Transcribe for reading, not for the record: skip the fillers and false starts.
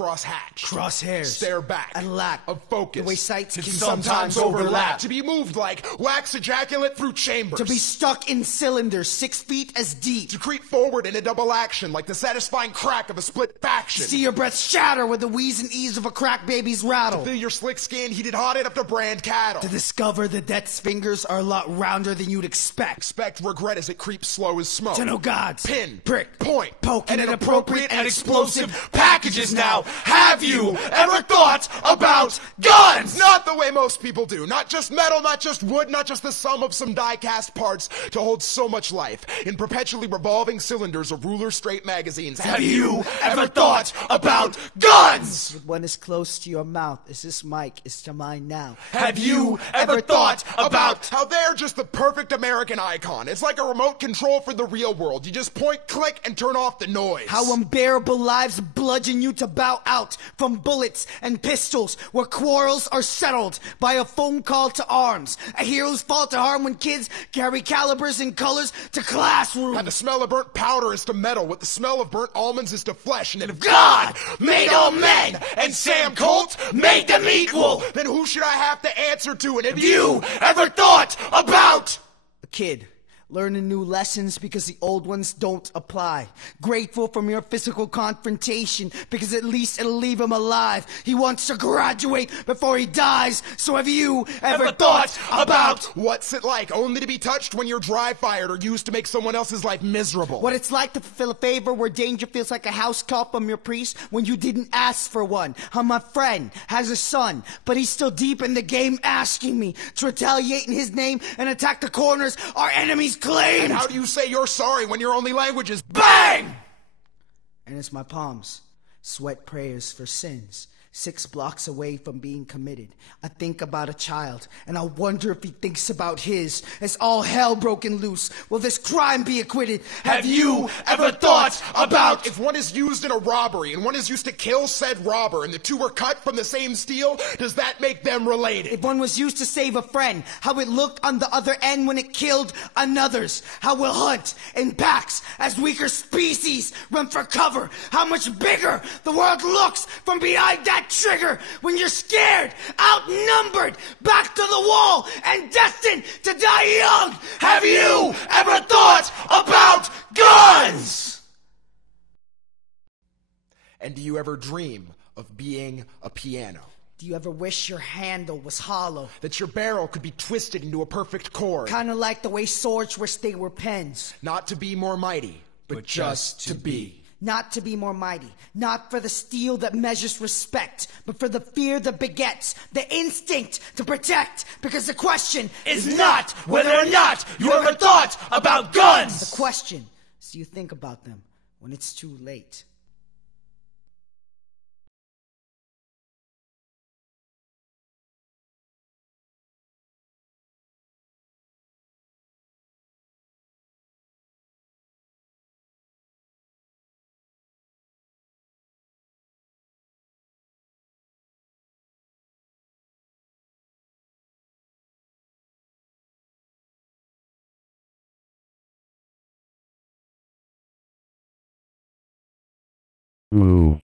crosshatched, crosshairs, stare back, and lack of focus, the way sights can can sometimes overlap, to be moved like wax ejaculate through chambers, to be stuck in cylinders 6 feet as deep, to creep forward in a double action like the satisfying crack of a split faction, see your breath shatter with the wheeze and ease of a crack baby's rattle, to feel your slick skin heated hot enough to brand cattle, to discover that death's fingers are a lot rounder than you'd expect regret as it creeps slow as smoke, to know God's pin, prick, point, poke, and inappropriate and explosive packages now. Have you ever thought about guns? Not the way most people do. Not just metal, not just wood, not just the sum of some die-cast parts to hold so much life in perpetually revolving cylinders of ruler straight magazines. Have you ever thought about guns? With one as close to your mouth as this mic is to mine now. Have you ever thought about how they're just the perfect American icon? It's like a remote control for the real world. You just point, click, and turn off the noise. How unbearable lives bludgeon you to bow out from bullets and pistols, where quarrels are settled by a phone call to arms. A hero's fall to harm when kids carry calibers and colors to classrooms. And the smell of burnt powder is to metal, what the smell of burnt almonds is to flesh. And if God made all men and Sam Colt made them equal, then who should I have to answer to? And have you ever thought about a kid learning new lessons because the old ones don't apply? Grateful for mere physical confrontation because at least it'll leave him alive. He wants to graduate before he dies. So have you ever thought about what's it like only to be touched when you're dry fired or used to make someone else's life miserable? What it's like to fulfill a favor where danger feels like a house call from your priest when you didn't ask for one. How my friend has a son, but he's still deep in the game asking me to retaliate in his name and attack the corners our enemies claimed. And how do you say you're sorry when your only language is BANG? And it's my palms, sweat prayers for sins, 6 blocks away from being committed. I think about a child, and I wonder if he thinks about his. As all hell broken loose, will this crime be acquitted? Have you ever thought about if one is used in a robbery and one is used to kill said robber and the two were cut from the same steel, does that make them related? If one was used to save a friend, how it looked on the other end when it killed another's. How we'll hunt in packs as weaker species run for cover. How much bigger the world looks from behind that trigger when you're scared, outnumbered, back to the wall, and destined to die young. Have you ever thought about guns? And do you ever dream of being a piano? Do you ever wish your handle was hollow? That your barrel could be twisted into a perfect chord? Kind of like the way swords wish they were pens. Not to be more mighty, but just to be. Not to be more mighty, not for the steel that measures respect, but for the fear that begets, the instinct to protect, because the question is not whether or not you ever thought about guns! The question is, do you think about them when it's too late? Moo.